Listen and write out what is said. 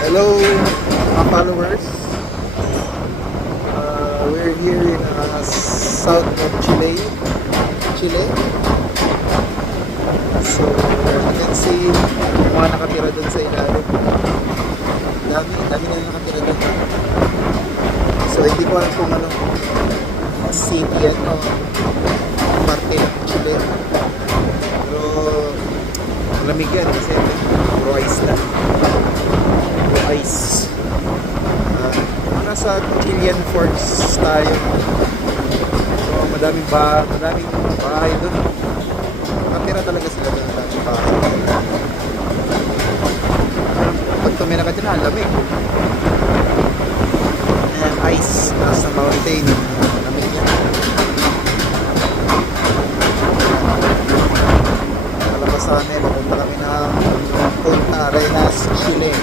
Hello, mga followers. We're here in south of Chile. So, you can see yung mga nakatira dun sa ilalim. Dami na nakatira dun. So, hindi ko alam kung ano city yan o parte ng Chile. Pero, malamig yan kasi puro ice na. Ice. Nasa Chilean Forts tayo. So madaming bahay doon. Nakatira talaga sila doon. Madaming bahay. Pag tumira ka dyan, lamig. And ice. Nasa mountain. Lamig yan. Nalabasan papunta kami ng Punta Arenas, Chile.